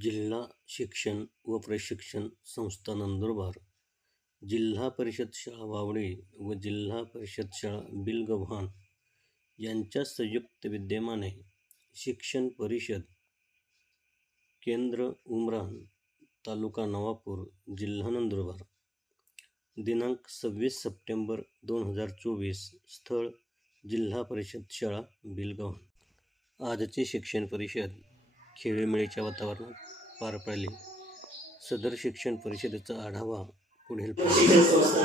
जिल्हा शिक्षण व प्रशिक्षण संस्था नंदुरबार. जिल्हा परिषद शाळा वावडे व जिल्हा परिषद शाळा बिलगव्हाण यांच्या संयुक्त विद्यमाने शिक्षण परिषद केंद्र उमरान तालुका नवापूर जिल्हा नंदुरबार. दिनांक सव्वीस सप्टेंबर दोन हजार चोवीस स्थळ जिल्हा परिषद शाळा बिलगव्हाण. आजची शिक्षण परिषद खेळीमेळीच्या वातावरणात पार पडले सदर शिक्षण परिषदेचा आढावा पुढील शिक्षण संस्था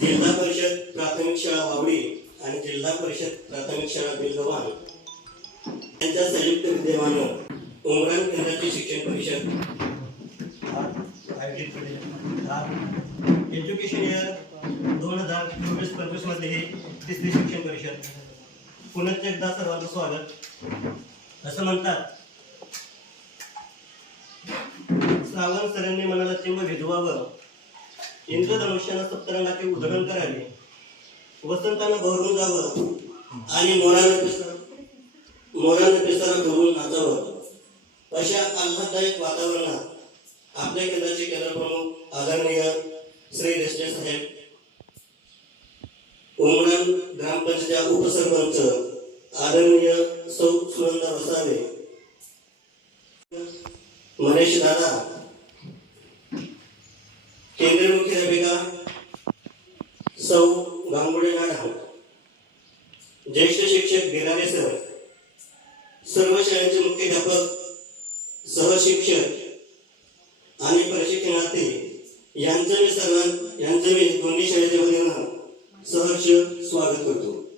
जिल्हा परिषद प्राथमिक शाळा वावडी आणि जिल्हा परिषद प्राथमिक शाळा बिलगव्हाण यांच्या संयुक्त विद्यमानं उमरान केंद्राची शिक्षण परिषद आयोजित केली एज्युकेशन इयर दोन हजार चोवीस पंचवीसमध्ये ही तिसरी शिक्षण परिषद. पुनश्च एकदा सर्वांचं स्वागत. असं म्हणतात श्रावण सरांनी मनाला चिंब भिजवावं. इंद्रधनुष्यानं सप्तरंगाचे उधळण करावे. वसंतानं भरून जावं. आणि मोरानं पिसर मोरानं पिसारा धरून नाचावं. अशा आल्हाददायक वातावरणात आपल्या केंद्राचे केंद्र प्रमुख आदरणीय श्री देशले साहेब उमरान ग्रामपंचायत उपसरपंच आदरणीय सौ सुनंदा वसावे. महेश दादा. केंद्रीय मुख्याध्यापिका सौ गांगुडे मॅडम ज्येष्ठ शिक्षक गिराने सर सर्व शाळेचे मुख्याध्यापक सहशिक्षक आणि प्रशिक्षणार्थी यांचं मी सर्वां यांचं मी दोन्ही शाळेच्या वतीनं सहर्ष स्वागत करतो.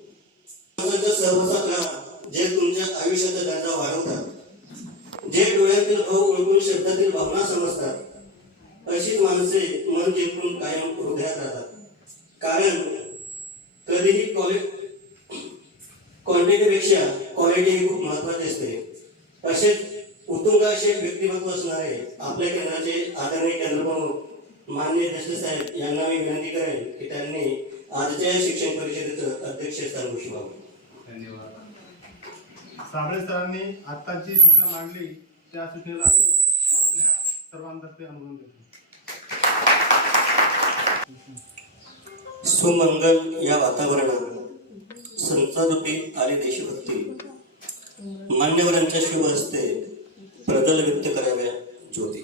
समाजाच्या जे तुमच्या आयुष्याचा दर्जा वाढवतात. जे डोळ्यातील भाव शब्दातील भावना समजतात अशीच माणसे मन जिंकून कायम हृदयात राहतात. कारण कधीही क्वालिटी क्वांटिटीपेक्षा क्वालिटी ही खूप महत्वाची असते. असे उत्तुंग असे व्यक्तिमत्व असणारे आपल्या केंद्राचे आदरणीय केंद्रप्रमुख माननीय देशले साहेब यांना मी विनंती करेन की त्यांनी आजच्या या शिक्षण परिषदेचं अध्यक्षस्थान घोषवावं धन्यवाद. साबळे सरांनी आता जी सूचना मांडली त्या सूचनेला आपल्या सर्वांतर्फे अनुमोदन देतो. सुमंगल या वातावरणात संतारूपी आली देशभक्ती मान्यवरांच्या शुभ हस्ते प्रदल व्यक्त कराव्या ज्योती.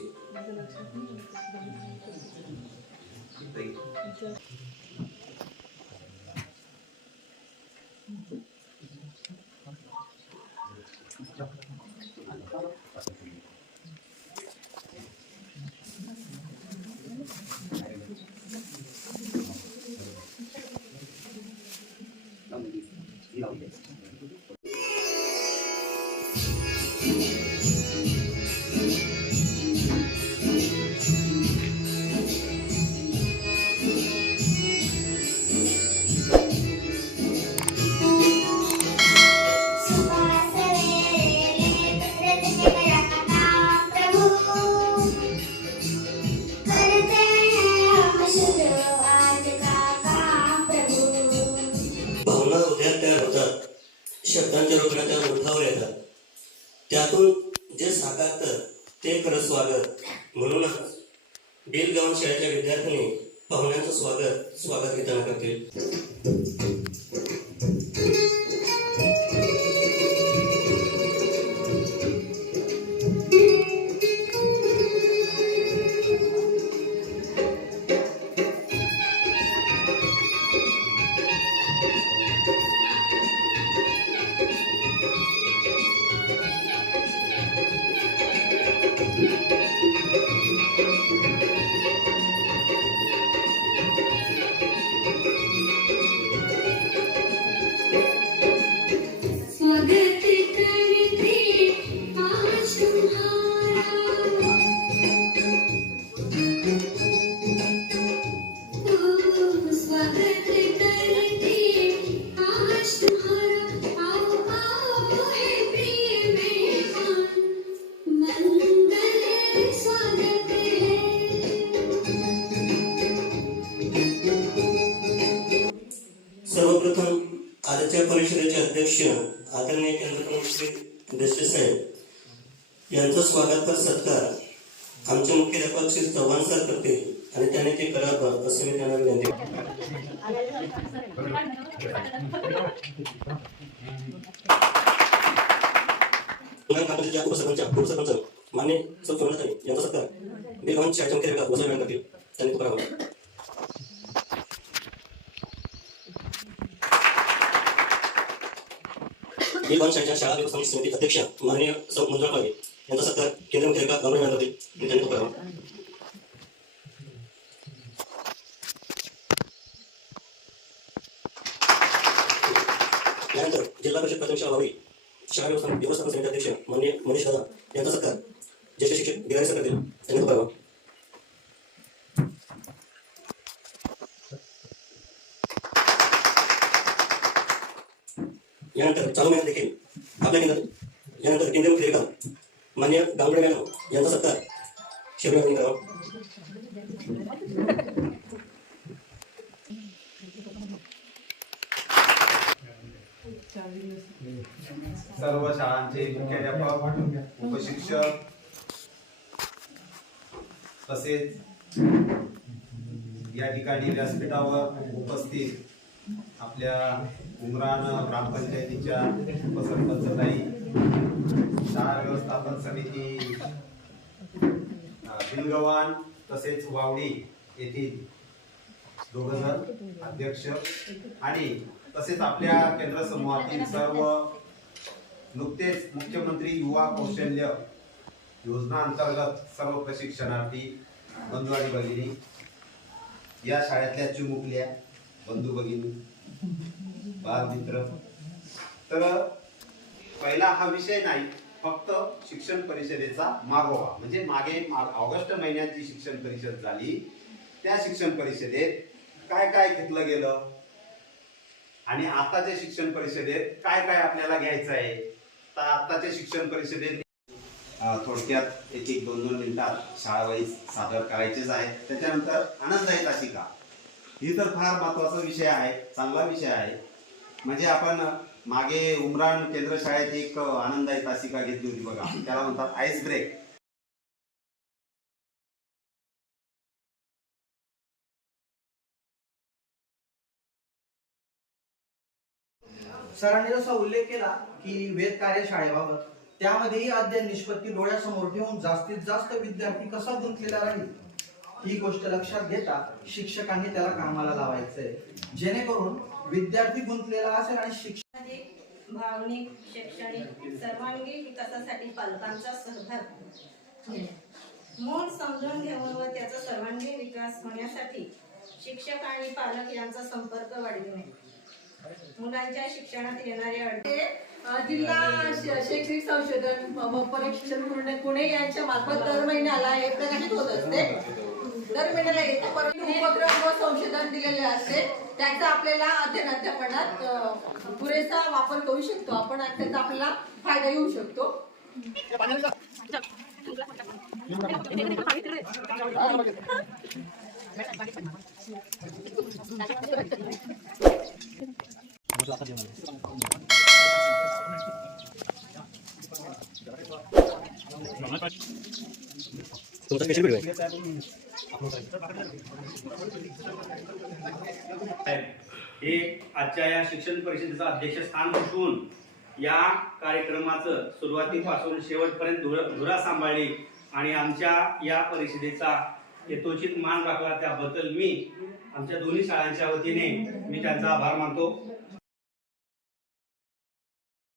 त्यातून जे साकारतं ते खरं स्वागत. म्हणूनच बेलगाव शाळेच्या विद्यार्थ्यांनी पाहुण्यांचं स्वागत स्वागत घेताना करतील. सर्वप्रथम आजच्या परिषदेचे अध्यक्ष आदरणीय केंद्रप्रमुख श्री देशे साहेब यांचा स्वागत सत्कार आमचे मुख्याध्यापक श्री चव्हाण सर करते आणि त्याने ते करावं असं मी त्यांना विनंती करतो. उपसरपंच उपसरपंच मान्य सर सोडण्यात यांचा सत्कार बेलवान शाळेच्या मुख्याध्यापक वसई करतील त्यांनी तो करावा बेलवान शाळेच्या शाळा व्यवस्थापन समिती अध्यक्ष माननीय सौ मंजुळा पागे यांचा सत्कार केंद्रीय मंत्री गंभीर मॅडम करतील त्यांनी तो करावा त्यानंतर जिल्हा परिषद प्राथमिक शाळा वावरी शाळा व्यवस्थापन व्यवस्थापन समिती अध्यक्ष माननीय मनीष दादा यांचा सत्कार ज्येष्ठ शिक्षक बिरारी सर त्यांनी तो करावा यानंतर चालू महिन्यात देखील आपल्या केंद्रात यानंतर केंद्रीय मंत्री रेखा मान्य गांगुडे मॅडम यांचा सत्कार शिवराय करावा. सर्व शाळांचे मुख्याध्यापक उपशिक्षक तसेच या ठिकाणी व्यासपीठावर उपस्थित आपल्या उमरान ग्रामपंचायतीच्या उपसरपंचताई शाळा व्यवस्थापन समिती अ, तसेच वावडी येथील दोघजण अध्यक्ष आणि तसेच आपल्या केंद्र समूहातील सर्व नुकतेच मुख्यमंत्री युवा कौशल्य योजना अंतर्गत सर्व प्रशिक्षणार्थी बंधू आणि भगिनी या शाळेतल्या चिमुकल्या बंधू भगिनी बालमित्र तर पहिला हा विषय नाही फक्त शिक्षण परिषदेचा मागोवा. म्हणजे मागे ऑगस्ट महिन्यात जी शिक्षण परिषद झाली. त्या शिक्षण परिषदेत काय काय घेतलं गेलं? आणि आताच्या शिक्षण परिषदेत काय काय आपल्याला घ्यायचं आहे? तर आताच्या शिक्षण परिषदेत थोडक्यात एक एक दोन दोन मिनिटात शाळावाईज सादर करायचेच आहेत. त्याच्यानंतर आनंद आहे का ही तर फार महत्त्वाचा विषय आहे चांगला विषय आहे. म्हणजे आपण मागे उमरान केंद्र शाळेत एक आनंदायी तासिका घेतली होती बघा. त्याला म्हणतात आईस ब्रेक सरांनी जसा उल्लेख केला की वेद कार्यशाळेबाबत त्यामध्येही अध्ययन निष्पत्ती डोळ्यासमोर ठेवून जास्तीत जास्त विद्यार्थी कसा गुंतलेला राहील? ही गोष्ट लक्षात घेता शिक्षकांनी त्याला कामाला लावायचंय. जेणेकरून विद्यार्थी गुंतलेला असेल आणि शिक्षक भावनिक शैक्षणिक सर्वांगीण विकासासाठी पालकांचा सहभाग मूळ समजून घेऊन व त्याचा सर्वांगीण विकास होण्यासाठी शिक्षक आणि पालक यांचा संपर्क वाढविणे. मुलांच्या शिक्षणात येणारे अडथळे अ, जिल्हा शैक्षणिक संशोधन व परीक्षण पुणे पुणे यांच्या मार्फत दर महिन्याला हे प्रकाशित होत असते. दर महिन्याला येते परंतु उपक्रम व संशोधन दिलेले असते त्याचा आपल्याला अध्ययन अध्यापनात पुरेसा वापर करू शकतो आपण त्याचा आपल्याला फायदा येऊ शकतो हे आजच्या या शिक्षण परिषदेचं अध्यक्षस्थान बसवून या कार्यक्रमाचं सुरुवातीपासून शेवटपर्यंत धुरा धुरा सांभाळली आणि आमच्या या परिषदेचा यथोचित मान राखला त्याबद्दल मी आमच्या दोन्ही शाळांच्या वतीने मी त्यांचा आभार मानतो.